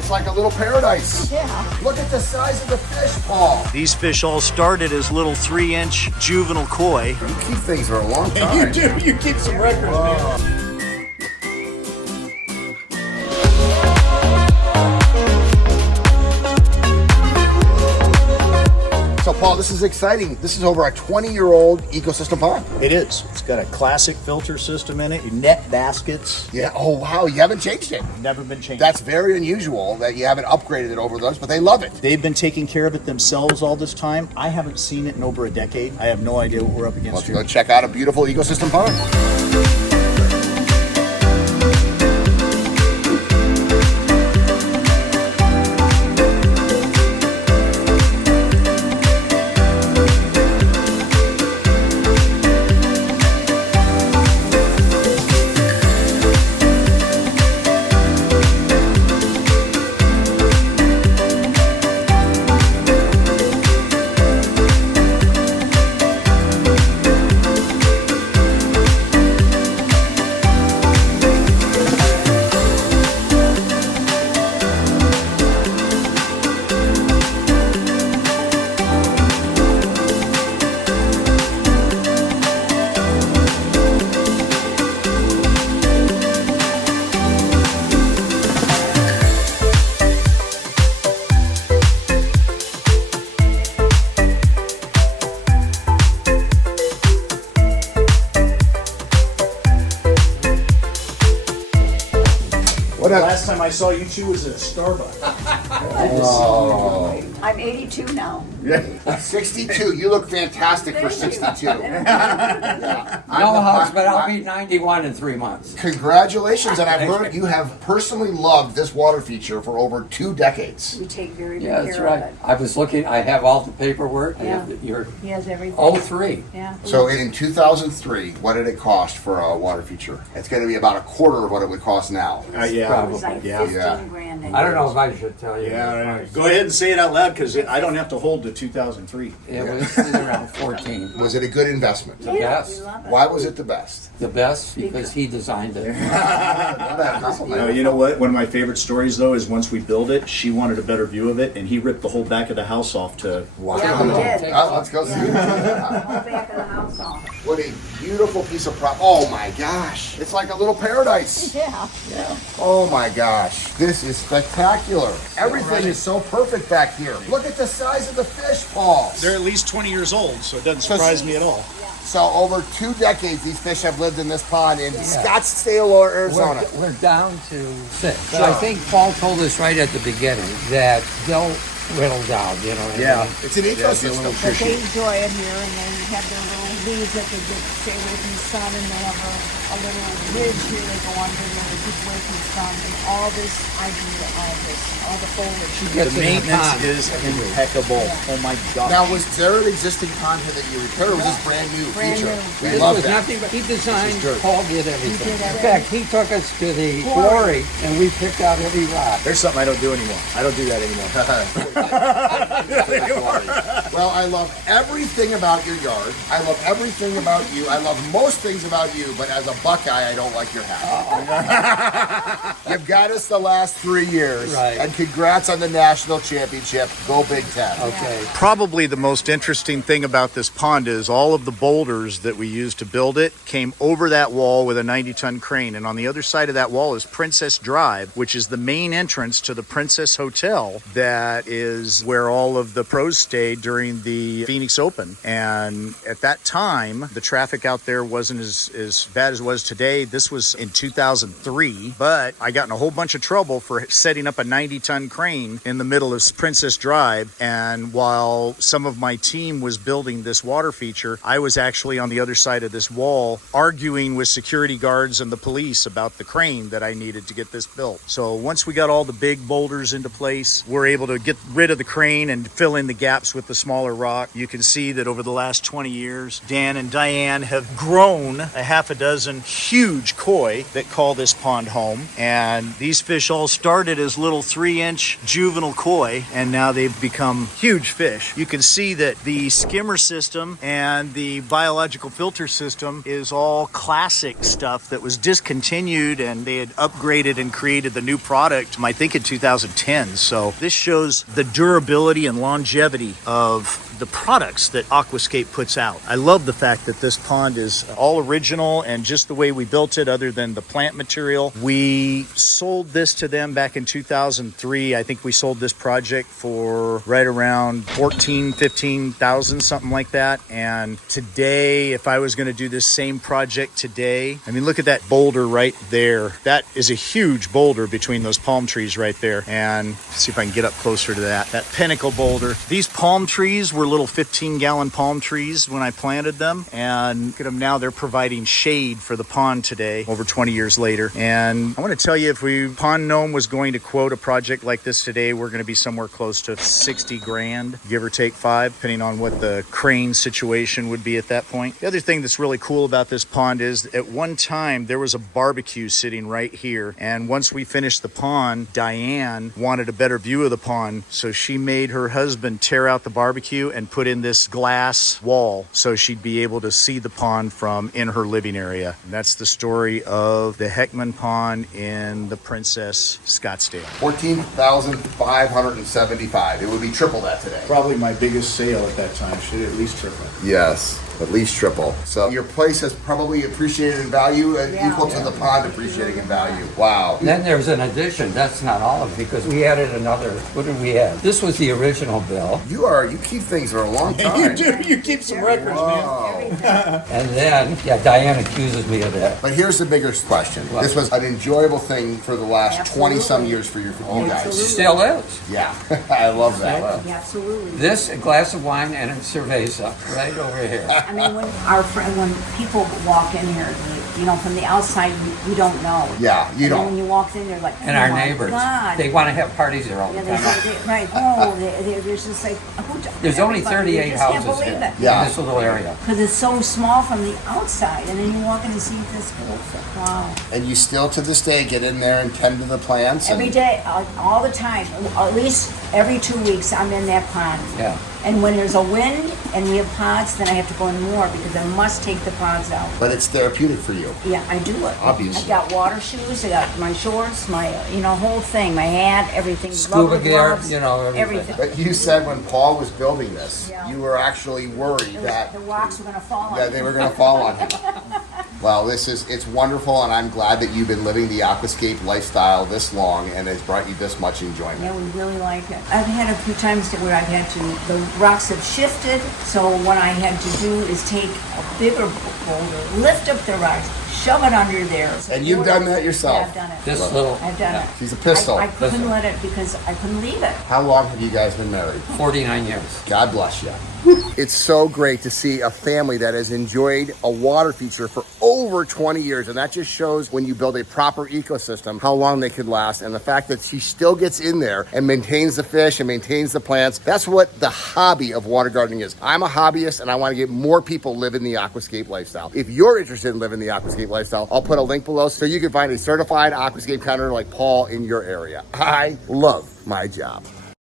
It's like a little paradise. Yeah. Look at the size of the fish, Paul. These fish all started as little 3-inch juvenile koi. You keep things for a long time. You do. You keep some records, man. So, Paul, this is exciting. This is over a 20-year-old ecosystem pond. It is. It's got a classic filter system in it. Net baskets. Yeah. Oh, wow. You haven't changed it. Never been changed. That's very unusual that you haven't upgraded it over those, but they love it. They've been taking care of it themselves all this time. I haven't seen it in over a decade. I have no idea what we're up against Let's here. go check out a beautiful ecosystem pond. Last time I saw you two was at a Starbucks. Oh. I'm 82 now. Yeah. 62. You look fantastic for 62. Yeah. No house, but I'll be 91 in 3 months. Congratulations, and I've heard you have personally loved this water feature for over 2 decades. We take very good Yeah, care that's of right. it. I was looking, I have all the paperwork. Yeah. You're He has everything. 03. Yeah. So in 2003, what did it cost for a water feature? It's going to be about a quarter of what it would cost now. It was like Yeah. 15 grand. I don't know if I should tell you. Yeah, go ahead and say it out loud because I don't have to hold the 2003. It was around 14. Was it a good investment? The Yeah, best. we love it. Why was it the best? The best because he designed it. No, you know what? One of my favorite stories, though, is once we built it, she wanted a better view of it, and he ripped the whole back of the house off to... Wow. Yeah, we did. Let's go see. Yeah. Whole back of the house off. What a beautiful piece of prop. Oh my gosh. It's like a little paradise. Yeah. Oh my gosh. This is spectacular. Everything is so perfect back here. Look at the size of the fish, Paul. They're at least 20 years old, so it doesn't surprise me at all. So over 2 decades, these fish have lived in this pond in Scottsdale, Arizona. We're down to 6. But I think Paul told us right at the beginning that they'll whittle down, you know what I mean? It's an ecosystem. But they enjoy it here, and they have their little leaves that they get to stay away from the sun, and they have a little ridge here they go under there to keep away from the sun. And all this, I do all the foliage. She gets The in maintenance pond. is impeccable. Oh my God. Now, was there an existing pond here that you repaired, or was this brand new Brand feature? new. We This love was that. nothing but he designed, dirt. Paul did everything. He did In everything. fact, he took us to the quarry and we picked out every rock. There's something I don't do anymore. I don't do that anymore. Well, I love everything about your yard. I love everything about you. I love most things about you, but as a Buckeye, I don't like your hat. You've got us the last 3 years. Right. And congrats on the national championship. Go Big Ten. Okay. Probably the most interesting thing about this pond is all of the boulders that we used to build it came over that wall with a 90-ton crane. And on the other side of that wall is Princess Drive, which is the main entrance to the Princess Hotel. That is where all of the pros stayed during the Phoenix Open. And at that time, the traffic out there wasn't as bad as it was today. This was in 2003, but I got in a whole bunch of trouble for setting up a 90-ton crane in the middle of Princess Drive. And while some of my team was building this water feature, I was actually on the other side of this wall arguing with security guards and the police about the crane that I needed to get this built. So once we got all the big boulders into place, we're able to get rid of the crane and fill in the gaps with the smaller rock. You can see that over the last 20 years, Dan and Diane have grown a half a dozen huge koi that call this pond home. And these fish all started as little 3-inch juvenile koi, and now they've become huge fish. You can see that the skimmer system and the biological filter system is all classic stuff that was discontinued, and they had upgraded and created the new product, I think in 2010. So this shows the durability and longevity of the products that Aquascape puts out. I love the fact that this pond is all original and just the way we built it, other than the plant material. We sold this to them back in 2003. I think we sold this project for right around 15,000, something like that. And today, if I was going to do this same project today, I mean, look at that boulder right there. That is a huge boulder between those palm trees right there. And let's see if I can get up closer to that pinnacle boulder. These palm trees were little 15-gallon palm trees when I planted them, and look at them now. They're providing shade for the pond today, over 20 years later. And I want to tell you, if Pond Gnome was going to quote a project like this today, we're going to be somewhere close to 60 grand, give or take 5, depending on what the crane situation would be at that point. The other thing that's really cool about this pond is at one time there was a barbecue sitting right here, and once we finished the pond, Diane wanted a better view of the pond, so she made her husband tear out the barbecue and put in this glass wall so she'd be able to see the pond from in her living area. And that's the story of the Heckman Pond in the Princess Scottsdale. 14,575. It would be triple that today. Probably my biggest sale at that time. Should at least triple it. Yes, at least triple. So your place has probably appreciated in value equal to the pond appreciating in value. Wow. And then there's an addition. That's not all of it, because we added another. What did we add? This was the original bill. You keep things for a long time. You do. You keep some records, Wow. And then, Diane accuses me of that. But here's the biggest question. What? This was an enjoyable thing for the last Absolutely. 20-some years for you guys. Absolutely. Still is. Yeah, I love that. Yeah, absolutely. This, a glass of wine and a cerveza right over here. I mean, when people walk in here, from the outside, we don't know. Yeah, you And then don't. when you walk in, they're like, And oh our my neighbors, God. they want to have parties there all the Yeah, time. right. Oh, there's just like, There's only everybody, 38 you just can't houses believe here it. Yeah. in this little area. Because it's so small from the outside, and then you walk in and see this whole thing. Wow. And you still to this day get in there and tend to the plants? Every day, all the time, at least every 2 weeks, I'm in that pond. Yeah. And when there's a wind and we have pods, then I have to go in more because I must take the pods out. But it's therapeutic for you. Yeah, I do it. Obviously. I got water shoes, I got my shorts, my, whole thing, my hat, everything. Scuba rubber gear, gloves, everything. But you said when Paul was building this, Yeah. you were actually worried that The rocks were gonna fall on that they were going to fall on him. Well, it's wonderful, and I'm glad that you've been living the aquascape lifestyle this long, and it's brought you this much enjoyment. Yeah, we really like it. I've had a few times where I've had to, the rocks have shifted, so what I had to do is take a bigger boulder, lift up the rocks, shove it under there. And you've done that yourself? Yeah, I've done it. This little, I've done it. She's a pistol. I couldn't let it because I couldn't leave it. How long have you guys been married? 49 years. God bless you. It's so great to see a family that has enjoyed a water feature for over 20 years, and that just shows when you build a proper ecosystem how long they could last. And the fact that she still gets in there and maintains the fish and maintains the plants, that's what the hobby of water gardening is. I'm a hobbyist, and I want to get more people living the aquascape lifestyle. If you're interested in living the aquascape lifestyle, I'll put a link below so you can find a certified aquascape counter like Paul in your area. I love my job.